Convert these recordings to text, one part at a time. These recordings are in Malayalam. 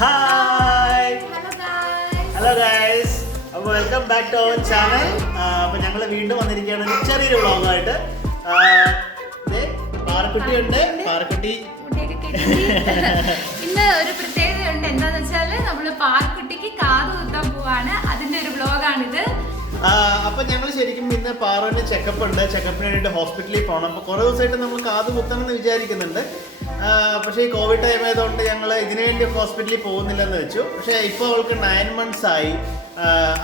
ഹായ് ഹലോ ഗൈസ്, അപ്പോൾ welcome back to our channel. അപ്പോൾ ഞങ്ങൾ വീണ്ടും വന്നിരിക്കുകയാണ് ഒരു ചെറിയൊരു വ്ളോഗായിട്ട്. പാറക്കുട്ടിയുണ്ട്. പാറക്കുട്ടി ഇന്ന് ഒരു പ്രത്യേകതയുണ്ട്. എന്താന്ന് വെച്ചാൽ നമ്മള് പാറക്കുട്ടിക്ക് കാത് കുത്താൻ പോവാണ്. അതിന്റെ ഒരു വ്ളോഗാണിത്. അപ്പൊ ഞങ്ങൾ ശരിക്കും ഇന്ന് പാറുവിന്റെ ചെക്കപ്പ് ഉണ്ട്. ചെക്കപ്പിന് വേണ്ടിയിട്ട് ഹോസ്പിറ്റലിൽ പോകണം. അപ്പൊ കുറെ ദിവസമായിട്ട് നമ്മൾ കാത് കുത്തണമെന്ന് വിചാരിക്കുന്നുണ്ട്. പക്ഷേ ഈ കോവിഡ് ടൈം ആയതുകൊണ്ട് ഞങ്ങൾ ഇതിനു വേണ്ടി ഹോസ്പിറ്റലിൽ പോകുന്നില്ലെന്ന് വെച്ചു. പക്ഷെ ഇപ്പൊ അവൾക്ക് 9 months ആയി.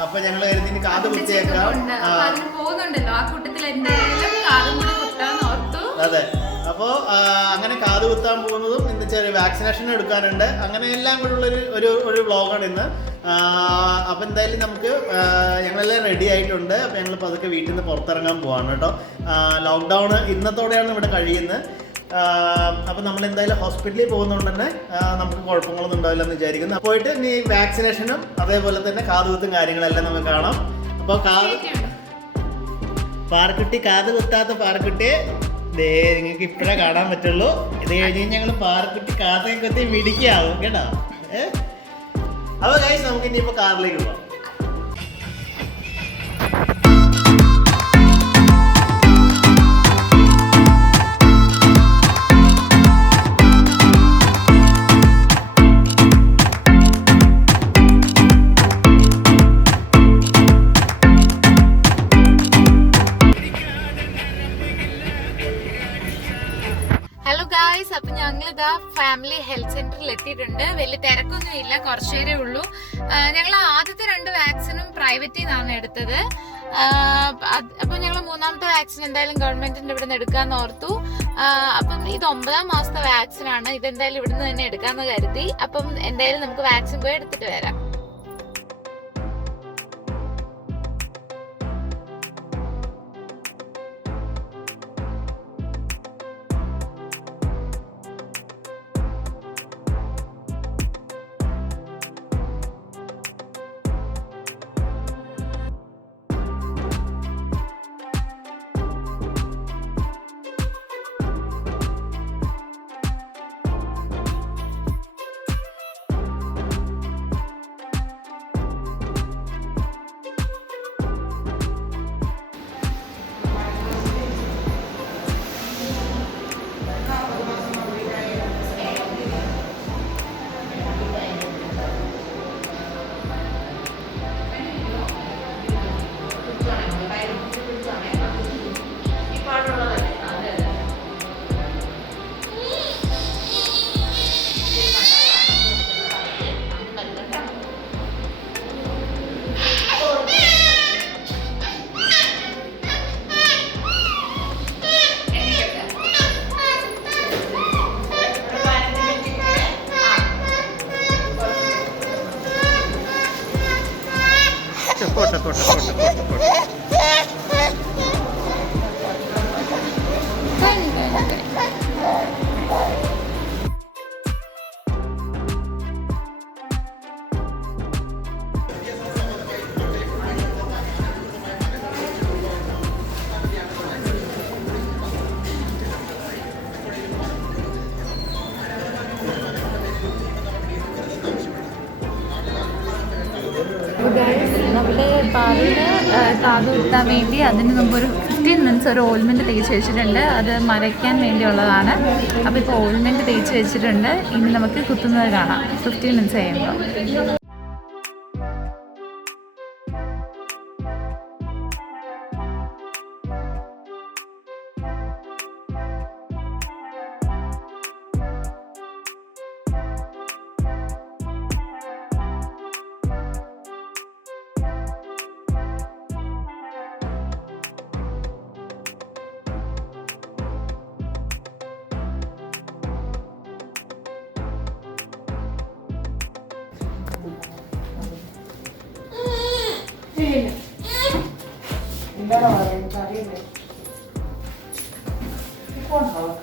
അപ്പൊ ഞങ്ങൾ കരുതി കാത് കുത്തിയേക്കാം. പോകുന്നുണ്ടല്ലോ, ആ കൂട്ടത്തിൽ എന്തായാലും കാതും കൂടി കുത്താന്ന് ഓർത്തു. അതെ, അപ്പോൾ അങ്ങനെ കാത് കുത്താൻ പോകുന്നതും ഇന്ന് ചെറിയ വാക്സിനേഷൻ എടുക്കാനുണ്ട്. അങ്ങനെ എല്ലാം കൂടെ ഉള്ളൊരു ഒരു വ്ളോഗാണ് ഇന്ന്. അപ്പം എന്തായാലും നമുക്ക് ഞങ്ങളെല്ലാം റെഡി ആയിട്ടുണ്ട്. അപ്പം ഞങ്ങൾ പതുക്കെ വീട്ടിൽ നിന്ന് പുറത്തിറങ്ങാൻ പോവാണ് കേട്ടോ. ലോക്ക്ഡൗൺ ഇന്നത്തോടെയാണ് ഇവിടെ കഴിയുന്നത്. അപ്പം നമ്മൾ എന്തായാലും ഹോസ്പിറ്റലിൽ പോകുന്നതുകൊണ്ട് തന്നെ നമുക്ക് കുഴപ്പങ്ങളൊന്നും ഉണ്ടാവില്ല എന്ന് വിചാരിക്കുന്നു. പോയിട്ട് ഇനി വാക്സിനേഷനും അതേപോലെ തന്നെ കാത് കുത്തും കാര്യങ്ങളെല്ലാം നമുക്ക് കാണാം. അപ്പോൾ പാറക്കുട്ടി കാത് കുത്താത്ത പാറക്കുട്ടിയെ നിങ്ങൾക്ക് ഇപ്പോഴേ കാണാൻ പറ്റുള്ളൂ. ഇത് കഴിഞ്ഞ് ഞങ്ങൾ പാറക്കുട്ടി കാതൊക്കെ കുത്തി മിടിക്കാവും കേട്ടോ. അപ്പോൾ ഗൈസ്, നമുക്ക് ഇനിയിപ്പോൾ കാറിലേക്ക് പോകാം. അപ്പൊ ഞങ്ങളിതാ ഫാമിലി ഹെൽത്ത് സെന്ററിൽ എത്തിയിട്ടുണ്ട്. വലിയ തിരക്കൊന്നും ഇല്ല, കുറച്ചേരേ ഉള്ളൂ. ഞങ്ങൾ ആദ്യത്തെ 2 വാക്സിനും പ്രൈവറ്റിൽ നിന്നാണ് എടുത്തത്. അപ്പൊ ഞങ്ങൾ 3ാമത്തെ വാക്സിൻ എന്തായാലും ഗവൺമെന്റിന്റെ ഇവിടെ നിന്ന് എടുക്കാന്ന് ഓർത്തു. അപ്പം ഇത് 9ാം മാസത്തെ വാക്സിൻ ആണ്. ഇതെന്തായാലും ഇവിടുന്ന് തന്നെ എടുക്കാന്ന് കരുതി. അപ്പം എന്തായാലും നമുക്ക് വാക്സിൻ പോയി എടുത്തിട്ട് വരാം. നമ്മുടെ പാറിന് കാത് കുത്താൻ വേണ്ടി അതിന് നമുക്കൊരു 15 minutes ഒരു ഓയിൽമെൻറ്റ് തേച്ച് വെച്ചിട്ടുണ്ട്. അത് മറയ്ക്കാൻ വേണ്ടിയുള്ളതാണ്. അപ്പോൾ ഇപ്പോൾ ഓയിൽമെൻറ്റ് തേച്ച് വെച്ചിട്ടുണ്ട്. ഇനി നമുക്ക് കുത്തുന്നത് കാണാം 15 minutes കഴിയുമ്പോൾ.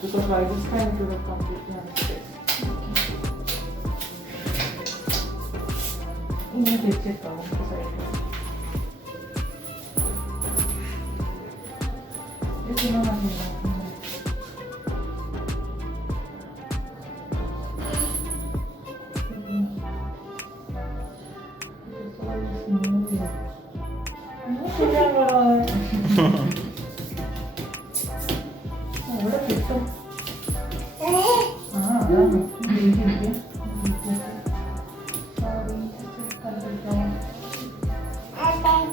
Because I was trying to complete the space. ഇനി വെച്ചിട്ടോ സൈഡ് ഇതിനോ മതിയോ അവിടെ കിട്ടും. അതാണ്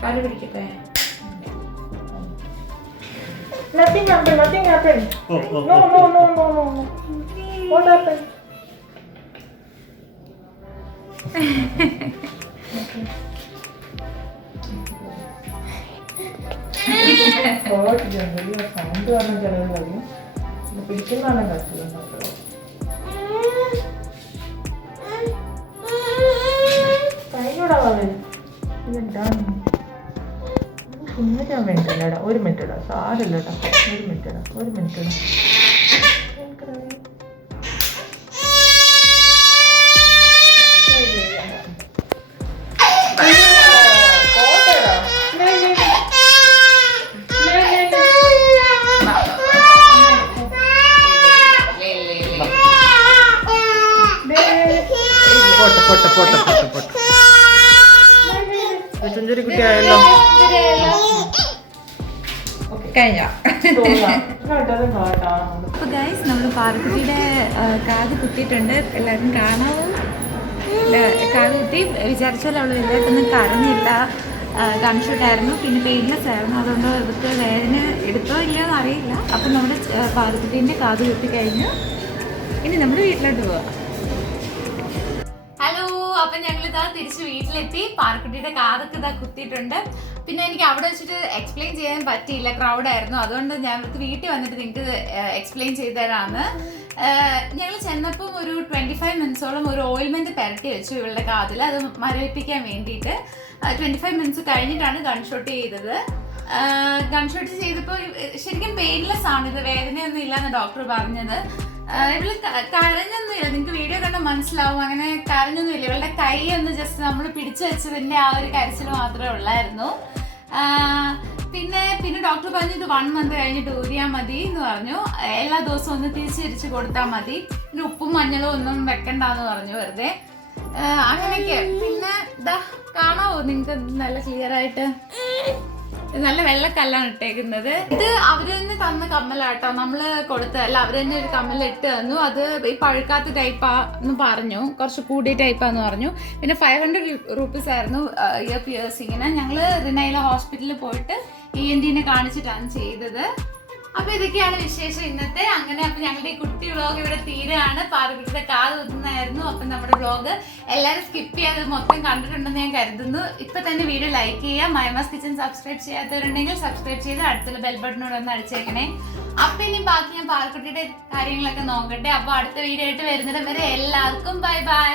പാല് പിടിക്കട്ടെ. Nothing happened. Nothing happened. No. What happened? What generally a sound ആണ് ജനറൽ കാര്യം. ഇത് പിടിക്കുന്നതാണ് കഷ്ടം. കൈയോടാവാതെ ഇതെന്താണ്? കുഞ്ഞിക്കാൻ വേണ്ടില്ലടാ. ഒരു മിനിറ്റ് ഇടാം. സാരല്ലടാ. ഒരു മിനിറ്റ് ഇടാം. ചുഞ്ചുരി കുട്ടി ആയല്ലോ. കഴിഞ്ഞോ? അപ്പൊ ഗൈസ് നമ്മൾ പാർക്കുട്ടിയുടെ കാത് കുത്തിയിട്ടുണ്ട്. എല്ലാവരും കാണാവോ? കാത് കുത്തി വിചാരിച്ചാൽ അവൾ വലുതായിട്ടൊന്നും കരഞ്ഞില്ല. ഗൺഷൂട്ടായിരുന്നു, പിന്നെ പെയിൻലെസ് ആയിരുന്നു. അതുകൊണ്ട് ഇവർക്ക് വേദന എടുത്തോ ഇല്ലയോ എന്ന് അറിയില്ല. അപ്പം നമ്മൾ പാർക്കുട്ടീൻ്റെ കാത് കുത്തി കഴിഞ്ഞു. ഇനി നമ്മുടെ വീട്ടിലോട്ട് പോവാം. ഹലോ, അപ്പം ഞങ്ങളിതാ തിരിച്ച് വീട്ടിലെത്തി. പാർക്കുട്ടിയുടെ കാതൊക്കെ ഇതാ കുത്തിയിട്ടുണ്ട്. പിന്നെ എനിക്ക് അവിടെ വെച്ചിട്ട് എക്സ്പ്ലെയിൻ ചെയ്യാൻ പറ്റിയില്ല, ക്രൗഡായിരുന്നു. അതുകൊണ്ട് ഞങ്ങൾക്ക് വീട്ടിൽ വന്നിട്ട് നിങ്ങൾക്ക് എക്സ്പ്ലെയിൻ ചെയ്തു തരാമെന്ന്. ഞങ്ങൾ ചെന്നപ്പം ഒരു 25 മിനിറ്റ്സോളം ഒരു ഓയിൽമെൻറ്റ് പുരട്ടി വെച്ചു ഇവളുടെ കാതിൽ, അത് മരവിപ്പിക്കാൻ വേണ്ടിയിട്ട്. 25 മിനിറ്റ്സ് കഴിഞ്ഞിട്ടാണ് ഗൺഷോട്ട് ചെയ്തത്. ഗൺഷോട്ട് ചെയ്തപ്പോൾ ശരിക്കും പെയിൻലെസ് ആണ്, ഇത് വേദനയൊന്നും ഇല്ലയെന്ന് ഡോക്ടർ പറഞ്ഞത്. ഇവള് കരഞ്ഞൊന്നുമില്ല, നിങ്ങൾക്ക് വീഡിയോ കണ്ടാൽ മനസ്സിലാവും. അങ്ങനെ കരഞ്ഞൊന്നുമില്ല. ഇവളുടെ കൈ ഒന്ന് ജസ്റ്റ് നമ്മൾ പിടിച്ചു വെച്ചതിൻ്റെ ആ ഒരു കരച്ചിൽ മാത്രമേ ഉള്ളായിരുന്നു. പിന്നെ ഡോക്ടർ പറഞ്ഞു ഇത് 1 മന്ത് കഴിഞ്ഞിട്ട് ഊരിയാൽ മതി എന്ന് പറഞ്ഞു. എല്ലാ ദിവസവും ഒന്ന് തിരിച്ച് കൊടുത്താൽ മതി. പിന്നെ ഉപ്പും മഞ്ഞളും ഒന്നും വെക്കണ്ടെന്ന് പറഞ്ഞു വെറുതെ. അങ്ങനെയൊക്കെ. പിന്നെ ഇതാ കാണാവോ നിങ്ങൾക്ക് നല്ല ക്ലിയർ ആയിട്ട്? നല്ല വെള്ളക്കല്ലാണ് ഇട്ടേക്കുന്നത്. ഇത് അവര് തന്നെ തന്ന കമ്മലാട്ടോ, നമ്മള് കൊടുത്തതല്ല. അവര് തന്നെ ഒരു കമ്മൽ ഇട്ട് തന്നു. അത് ഈ പഴുക്കാത്ത ടൈപ്പാന്ന് പറഞ്ഞു, കുറച്ച് കൂടിയ ടൈപ്പാന്ന് പറഞ്ഞു. പിന്നെ 500 rupees ആയിരുന്നു ഇയർ പിയേഴ്സിങ്ങിന്. ഞങ്ങള് റിനൈല ഹോസ്പിറ്റലിൽ പോയിട്ട് ENT-നെ കാണിച്ചിട്ടാണ് ചെയ്തത്. അപ്പൊ ഇതൊക്കെയാണ് വിശേഷം ഇന്നത്തെ. അങ്ങനെ അപ്പൊ ഞങ്ങളുടെ ഈ കുട്ടി വ്ളോഗ് ഇവിടെ തീരാണ്. പാർക്കുട്ടിയുടെ കാത് കുത്തുന്നതായിരുന്നു. അപ്പൊ നമ്മുടെ വ്ളോഗ് എല്ലാവരും സ്കിപ്പ് ചെയ്യാതെ മൊത്തം കണ്ടിട്ടുണ്ടെന്ന് ഞാൻ കരുതുന്നു. ഇപ്പൊ തന്നെ വീഡിയോ ലൈക്ക് ചെയ്യുക. മൈമാസ് കിച്ചൻ സബ്സ്ക്രൈബ് ചെയ്യാത്തവരുണ്ടെങ്കിൽ സബ്സ്ക്രൈബ് ചെയ്ത് അടുത്തുള്ള ബെൽ ബട്ടനോട് ഒന്ന് അടിച്ചേക്കണേ. അപ്പൊ ഇനി ബാക്കി ഞാൻ പാർക്കുട്ടിയുടെ കാര്യങ്ങളൊക്കെ നോക്കട്ടെ. അപ്പൊ അടുത്ത വീഡിയോ ആയിട്ട് വരുന്നിടം വരെ എല്ലാവർക്കും ബൈ ബൈ.